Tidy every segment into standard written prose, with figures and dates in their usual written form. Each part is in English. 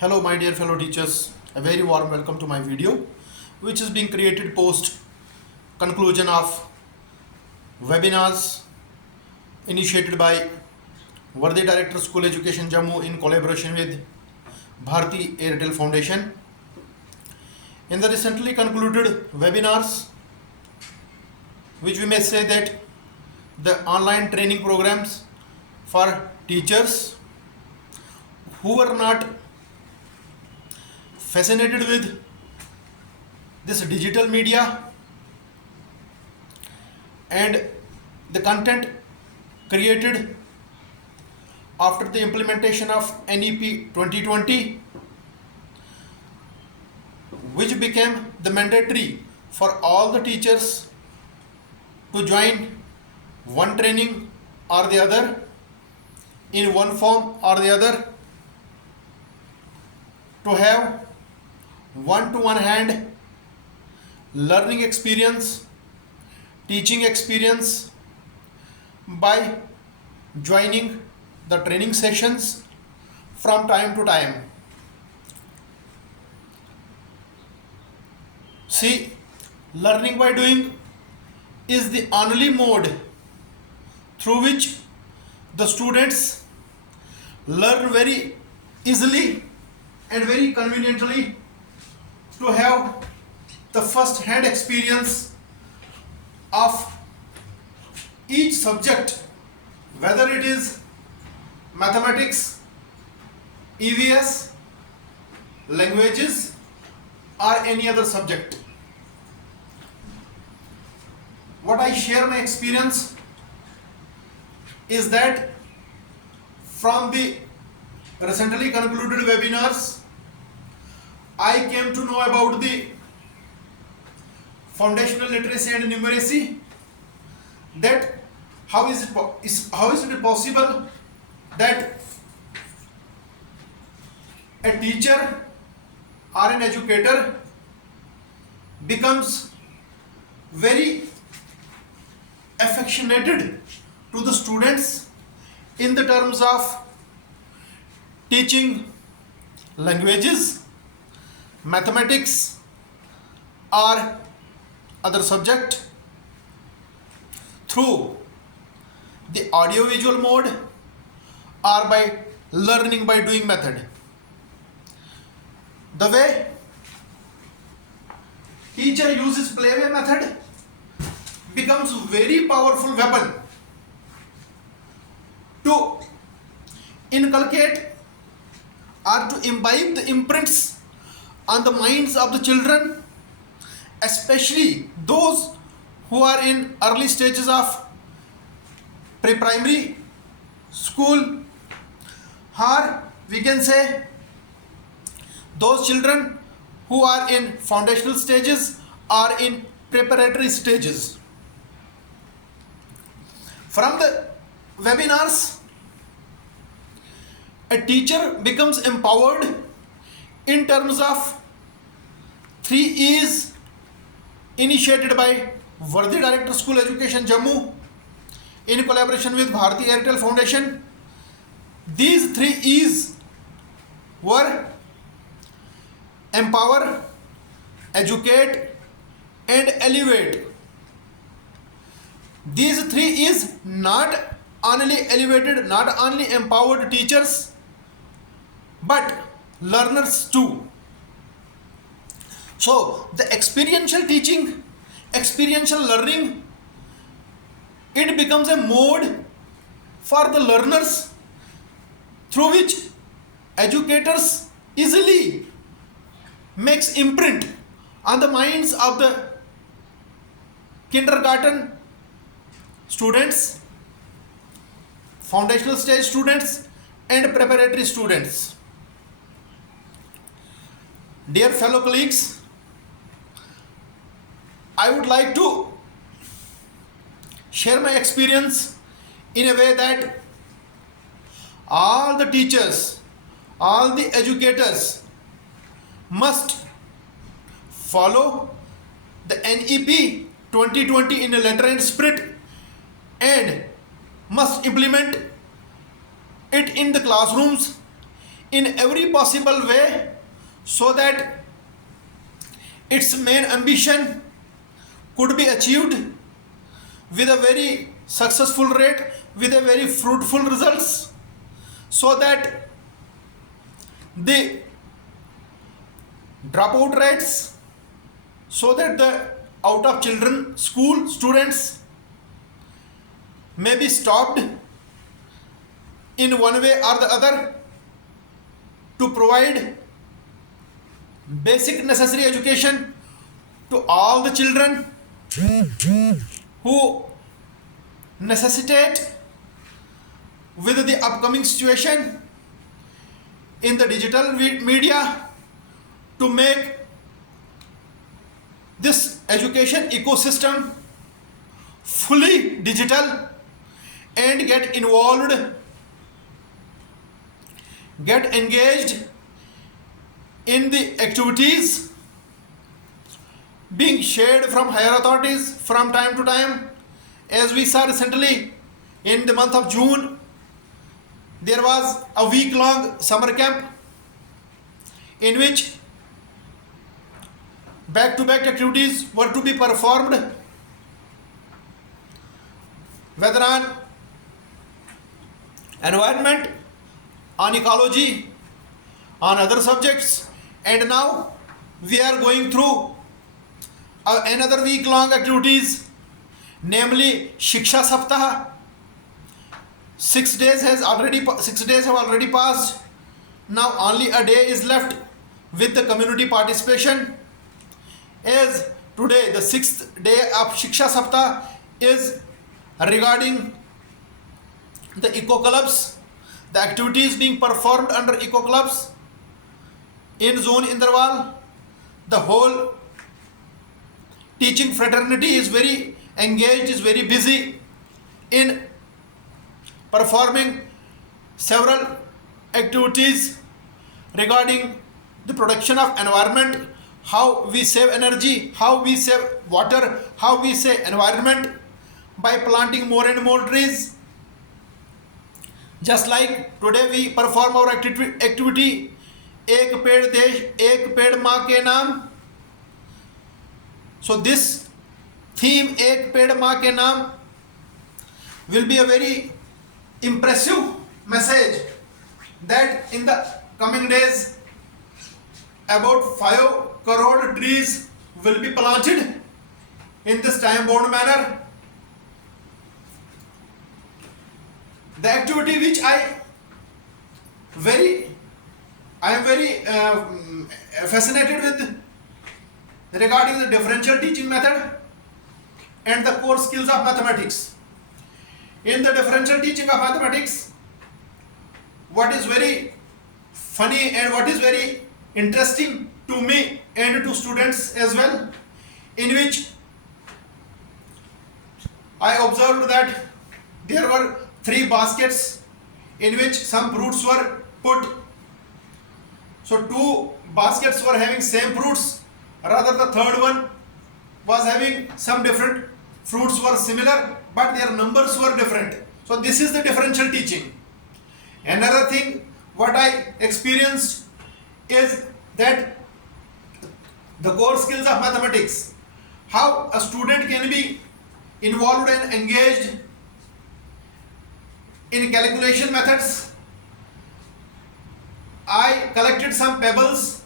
Hello my dear fellow teachers, a very warm welcome to my video which is being created post conclusion of webinars initiated by Worthy Director School Education Jammu in collaboration with Bharti Airtel Foundation. In the recently concluded webinars, which we may say that the online training programs for teachers who were not fascinated with this digital media and the content created after the implementation of NEP 2020, which became the mandatory for all the teachers to join one training or the other in one form or the other, to have one-to-one hand learning experience, teaching experience by joining the training sessions from time to time. See, learning by doing is the only mode through which the students learn very easily and very conveniently to have the first hand experience of each subject, whether it is mathematics, EVS, languages or any other subject. What I share my experience is that from the recently concluded webinars, I came to know about the foundational literacy and numeracy, that how is it possible that a teacher or an educator becomes very affectionated to the students in the terms of teaching languages, mathematics or other subject through the audio-visual mode or by learning by doing method. The way teacher uses playway method becomes very powerful weapon to inculcate or to imbibe the imprints on the minds of the children, especially those who are in early stages of pre-primary school, or we can say those children who are in foundational stages or in preparatory stages. From the webinars, a teacher becomes empowered in terms of 3 E's initiated by Worthy Director School Education Jammu in collaboration with Bharti Airtel Foundation. These 3 E's were empower, educate and elevate. These 3 E's not only elevated, not only empowered teachers, but learners too. So the experiential teaching, experiential learning, it becomes a mode for the learners through which educators easily makes imprint on the minds of the kindergarten students, foundational stage students and preparatory students. Dear fellow colleagues, I would like to share my experience in a way that all the teachers, all the educators must follow the NEP 2020 in a letter and spirit and must implement it in the classrooms in every possible way so that its main ambition could be achieved with a very successful rate, with a very fruitful results, so that the dropout rates, so that the out of children school students may be stopped in one way or the other, to provide basic necessary education to all the children who necessitate with the upcoming situation in the digital media, to make this education ecosystem fully digital and get involved, get engaged in the activities being shared from higher authorities from time to time. As we saw recently, in the month of June, there was a week-long summer camp in which back-to-back activities were to be performed, whether on environment, on ecology, on other subjects, and now we are going through another week-long activities, namely Shiksha Saptah. 6 days have already passed. Now only a day is left with the community participation. As today, the 6th day of Shiksha Saptah is regarding the eco clubs, the activities being performed under eco clubs in zone Indrawal. The whole teaching fraternity is very engaged, is very busy in performing several activities regarding the protection of environment, how we save energy, how we save water, how we save environment by planting more and more trees. Just like today we perform our activity एक पेड़ देश एक पेड़ माँ के नाम. So this theme एक पेड़ माँ के नाम will be a very impressive message that in the coming days about 5 crore trees will be planted in this time bound manner. The activity which I am very fascinated with regarding the differential teaching method and the core skills of mathematics. In the differential teaching of mathematics, what is very funny and what is very interesting to me and to students as well, in which I observed that there were 3 baskets in which some fruits were put. So 2 baskets were having same fruits, rather the third one was having some different fruits were similar but their numbers were different. So this is the differential teaching. Another thing what I experienced is that the core skills of mathematics, how a student can be involved and engaged in calculation methods. I collected some pebbles.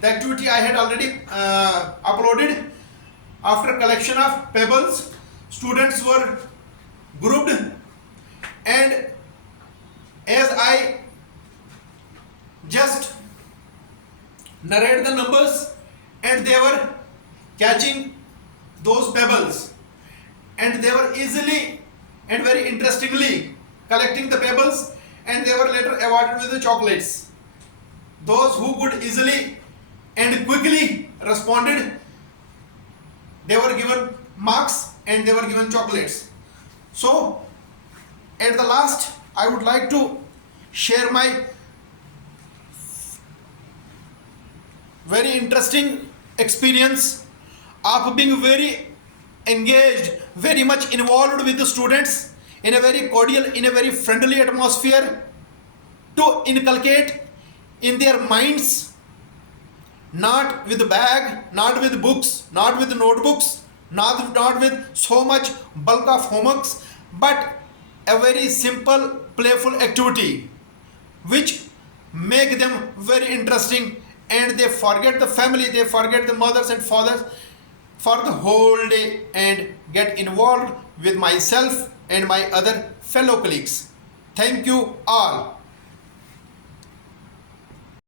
The activity I had already uploaded. After collection of pebbles, students were grouped, and as I just narrate the numbers and they were catching those pebbles, and they were easily and very interestingly collecting the pebbles, and they were later awarded with the chocolates. Those who could easily and quickly responded, they were given marks and they were given chocolates. So at the last, I would like to share my very interesting experience of being very engaged, very much involved with the students in a very cordial, in a very friendly atmosphere, to inculcate in their minds, not with bag, not with books, not with notebooks, not with so much bulk of homeworks, but a very simple playful activity which make them very interesting, and they forget the family, they forget the mothers and fathers for the whole day and get involved with myself and my other fellow colleagues. Thank you all.